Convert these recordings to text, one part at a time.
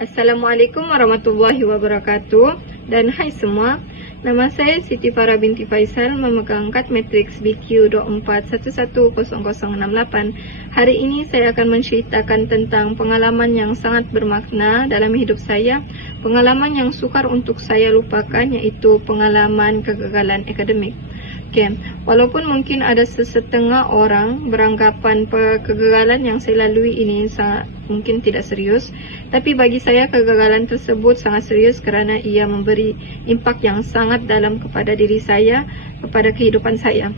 Assalamualaikum warahmatullahi wabarakatuh. Dan hai semua, nama saya Siti Farah binti Faisal, memegang kad matriks BQ 24110068. Hari ini saya akan menceritakan tentang pengalaman yang sangat bermakna dalam hidup saya, pengalaman yang sukar untuk saya lupakan, yaitu pengalaman kegagalan akademik. Walaupun mungkin ada sesetengah orang beranggapan kegagalan yang saya lalui ini mungkin tidak serius, tapi bagi saya kegagalan tersebut sangat serius kerana ia memberi impak yang sangat dalam kepada diri saya, kepada kehidupan saya.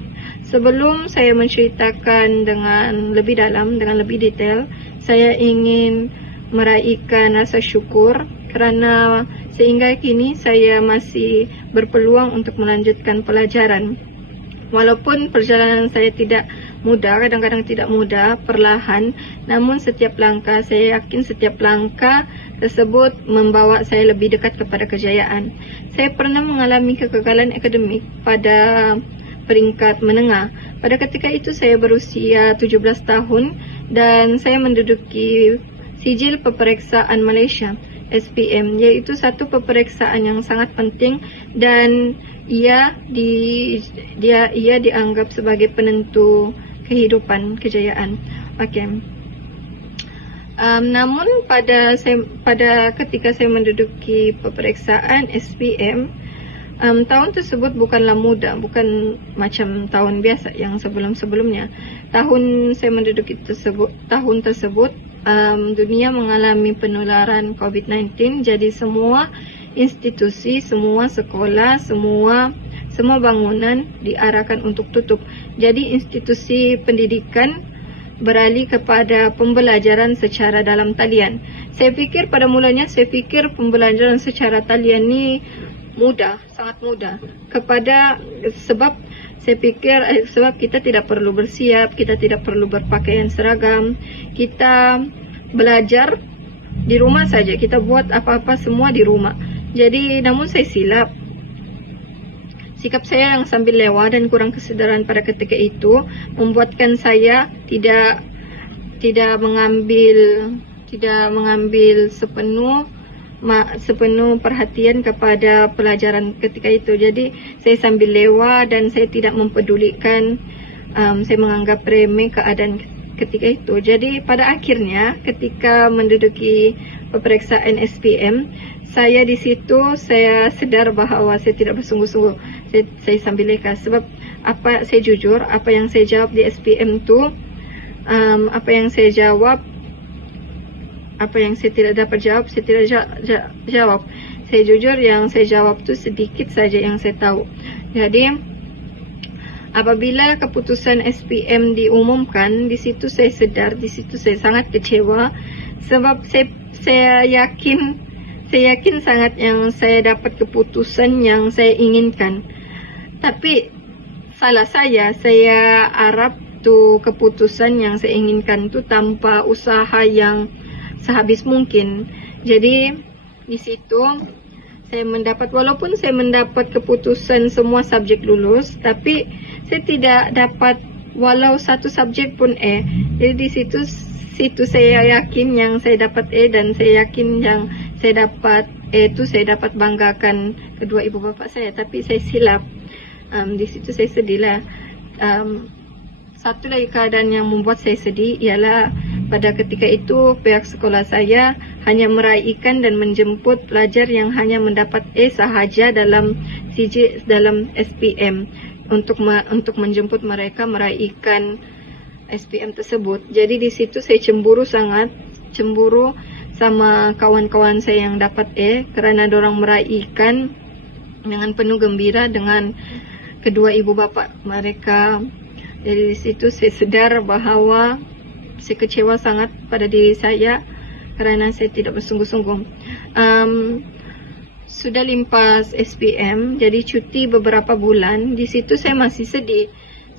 Sebelum saya menceritakan dengan lebih dalam, dengan lebih detail, saya ingin meraihkan rasa syukur kerana sehingga kini saya masih berpeluang untuk melanjutkan pelajaran. Walaupun perjalanan saya tidak mudah, kadang-kadang tidak mudah, perlahan, namun setiap langkah, saya yakin setiap langkah tersebut membawa saya lebih dekat kepada kejayaan. Saya pernah mengalami kegagalan akademik pada peringkat menengah. Pada ketika itu saya berusia 17 tahun dan saya menduduki Sijil Peperiksaan Malaysia, SPM, iaitu satu peperiksaan yang sangat penting dan ia dianggap sebagai penentu kehidupan, kejayaan. Namun pada ketika saya menduduki peperiksaan SPM, tahun tersebut bukanlah mudah, bukan macam tahun biasa yang sebelum-sebelumnya. Tahun saya menduduki tahun tersebut, dunia mengalami penularan COVID-19, jadi semua institusi, semua sekolah, semua bangunan diarahkan untuk tutup. Jadi institusi pendidikan beralih kepada pembelajaran secara dalam talian. Pada mulanya saya fikir pembelajaran secara talian ni mudah, sangat mudah. Sebab kita tidak perlu bersiap, kita tidak perlu berpakaian seragam, kita belajar di rumah saja, kita buat apa-apa semua di rumah. Jadi, namun saya silap. Sikap saya yang sambil lewat dan kurang kesedaran pada ketika itu membuatkan saya tidak mengambil sepenuh perhatian kepada pelajaran ketika itu. Jadi, saya sambil lewat dan saya tidak mempedulikan, saya menganggap remeh keadaan ketika itu. Jadi, pada akhirnya ketika menduduki peperiksaan SPM, saya di situ saya sedar bahawa saya tidak bersungguh-sungguh. Saya sambil leka sebab saya jujur, apa yang saya jawab di SPM tu, apa yang saya jawab, apa yang saya tidak dapat jawab, saya tidak jawab. Saya jujur, yang saya jawab tu sedikit saja yang saya tahu. Jadi apabila keputusan SPM diumumkan, di situ saya sedar, di situ saya sangat kecewa sebab saya yakin sangat yang saya dapat keputusan yang saya inginkan. Tapi salah saya harap tu keputusan yang saya inginkan tu tanpa usaha yang sehabis mungkin. Jadi di situ walaupun saya mendapat keputusan semua subjek lulus, tapi saya tidak dapat walau satu subjek pun A. Jadi di situ saya yakin yang saya dapat A, dan saya yakin yang saya dapat A itu saya dapat banggakan kedua ibu bapa saya. Tapi saya silap. Di situ saya sedihlah. Satu lagi keadaan yang membuat saya sedih ialah pada ketika itu pihak sekolah saya hanya meraihkan dan menjemput pelajar yang hanya mendapat A sahaja dalam SPM untuk menjemput mereka meraihkan SPM tersebut. Jadi di situ saya cemburu sama kawan-kawan saya yang dapat A kerana dorang meraihkan dengan penuh gembira dengan kedua ibu bapa mereka. Jadi di situ saya sedar bahawa saya kecewa sangat pada diri saya kerana saya tidak bersungguh-sungguh. Sudah limpas SPM, jadi cuti beberapa bulan. Di situ saya masih sedih.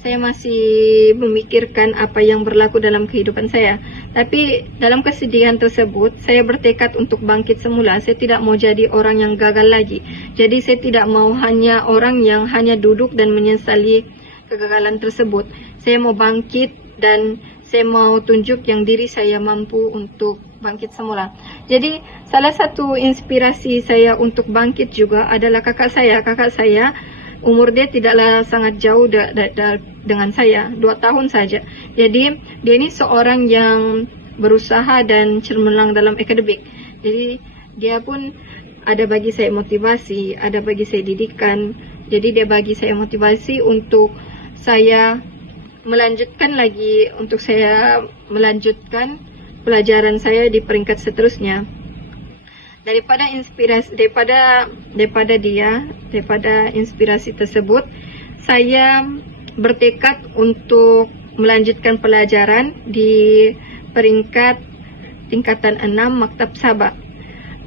Saya masih memikirkan apa yang berlaku dalam kehidupan saya. Tapi dalam kesedihan tersebut, saya bertekad untuk bangkit semula. Saya tidak mau jadi orang yang gagal lagi. Jadi saya tidak mau hanya orang yang hanya duduk dan menyesali kegagalan tersebut. Saya mau bangkit dan saya mau tunjuk yang diri saya mampu untuk bangkit semula. Jadi salah satu inspirasi saya untuk bangkit juga adalah kakak saya. Kakak saya umur dia tidaklah sangat jauh dengan saya, 2 tahun saja. Jadi dia ini seorang yang berusaha dan cemerlang dalam akademik. Jadi dia pun ada bagi saya motivasi, ada bagi saya didikan. Jadi dia bagi saya motivasi untuk saya melanjutkan pelajaran saya di peringkat seterusnya. Daripada inspirasi tersebut, saya bertekad untuk melanjutkan pelajaran di peringkat tingkatan 6 Maktab Sabah.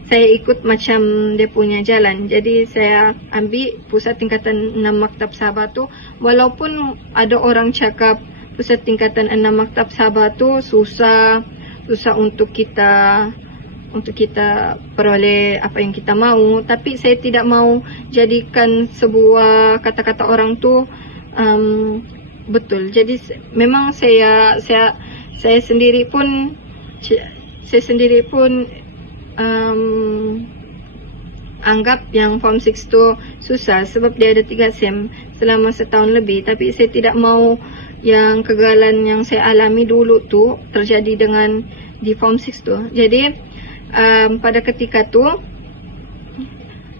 Saya ikut macam dia punya jalan. Jadi saya ambil pusat tingkatan 6 Maktab Sabah tu, walaupun ada orang cakap pusat tingkatan 6 Maktab Sabah tu susah untuk kita peroleh apa yang kita mau, tapi saya tidak mau jadikan sebuah kata-kata orang tu betul. Jadi memang saya sendiri pun anggap yang Form 6 tu susah sebab dia ada 3 SEM selama setahun lebih, tapi saya tidak mau yang kegagalan yang saya alami dulu tu terjadi di Form 6 tu. Jadi pada ketika tu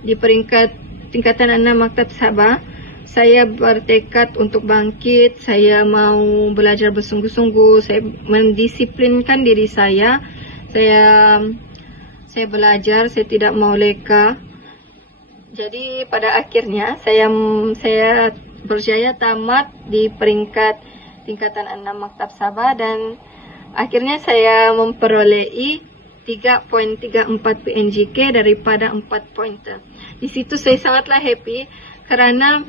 di peringkat tingkatan 6 Maktab Sabah, saya bertekad untuk bangkit. Saya mau belajar bersungguh-sungguh. Saya mendisiplinkan diri saya. Saya belajar, saya tidak mau leka. Jadi pada akhirnya saya berjaya tamat di peringkat tingkatan 6 Maktab Sabah dan akhirnya saya memperolehi 3.34 PNJK daripada 4 pointer. Di situ saya sangatlah happy kerana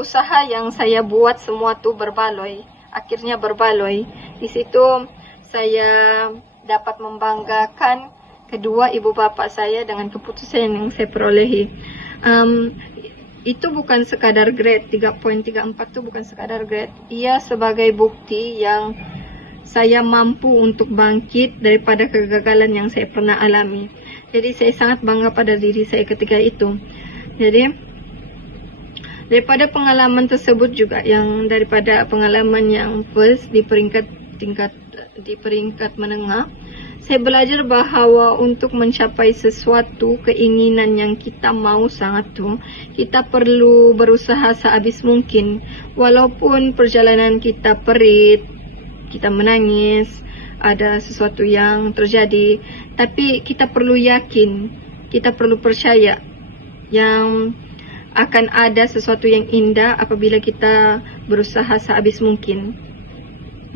usaha yang saya buat semua tu akhirnya berbaloi. Di situ saya dapat membanggakan kedua ibu bapa saya dengan keputusan yang saya perolehi. Itu bukan sekadar grade, 3.34 itu bukan sekadar grade. Ia sebagai bukti yang saya mampu untuk bangkit daripada kegagalan yang saya pernah alami. Jadi saya sangat bangga pada diri saya ketika itu. Jadi daripada pengalaman tersebut juga, daripada pengalaman yang first di peringkat menengah, saya belajar bahawa untuk mencapai sesuatu keinginan yang kita mau sangat tu, kita perlu berusaha sehabis mungkin. Walaupun perjalanan kita perit, kita menangis, ada sesuatu yang terjadi, tapi kita perlu yakin, kita perlu percaya yang akan ada sesuatu yang indah apabila kita berusaha sehabis mungkin.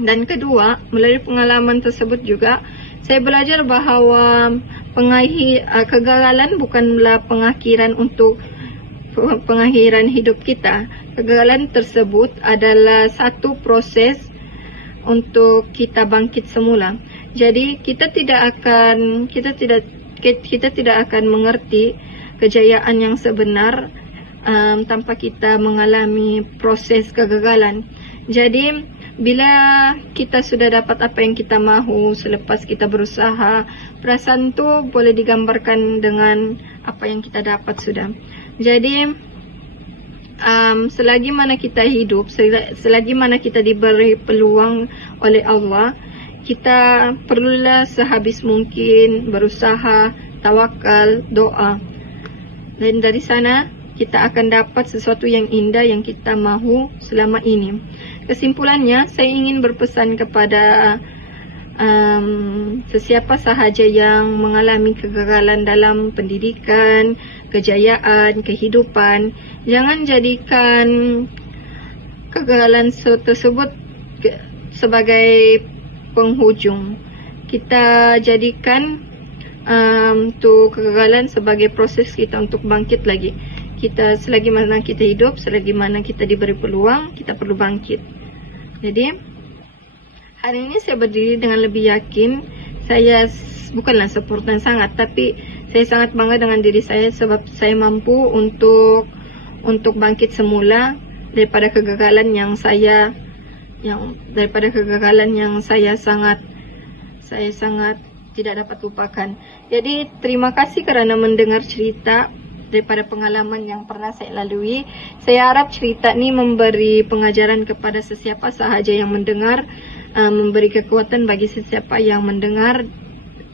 Dan kedua, melalui pengalaman tersebut juga, saya belajar bahawa kegagalan bukanlah pengakhiran hidup kita. Kegagalan tersebut adalah satu proses untuk kita bangkit semula. Jadi kita tidak akan mengerti kejayaan yang sebenar tanpa kita mengalami proses kegagalan. Jadi bila kita sudah dapat apa yang kita mahu selepas kita berusaha, perasaan tu boleh digambarkan dengan apa yang kita dapat sudah. Jadi selagi mana kita hidup, selagi mana kita diberi peluang oleh Allah, kita perlulah sehabis mungkin berusaha, tawakal, doa. Dan dari sana kita akan dapat sesuatu yang indah yang kita mahu selama ini. Kesimpulannya, saya ingin berpesan kepada sesiapa sahaja yang mengalami kegagalan dalam pendidikan, kejayaan, kehidupan, jangan jadikan kegagalan tersebut sebagai penghujung. Kita jadikan kegagalan sebagai proses kita untuk bangkit lagi. Selagi mana kita hidup, selagi mana kita diberi peluang, kita perlu bangkit. Jadi hari ini saya berdiri dengan lebih yakin. Saya bukanlah sempurna sangat, tapi saya sangat bangga dengan diri saya sebab saya mampu untuk bangkit semula daripada kegagalan yang saya sangat saya sangat tidak dapat lupakan. Jadi terima kasih kerana mendengar cerita daripada pengalaman yang pernah saya lalui. Saya harap cerita ni memberi pengajaran kepada sesiapa sahaja yang mendengar, memberi kekuatan bagi sesiapa yang mendengar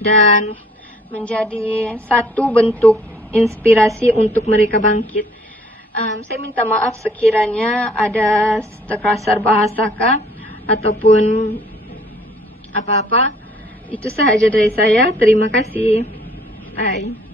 dan menjadi satu bentuk inspirasi untuk mereka bangkit. Saya minta maaf sekiranya ada terkasar bahasakah ataupun apa-apa. Itu sahaja dari saya. Terima kasih. Bye.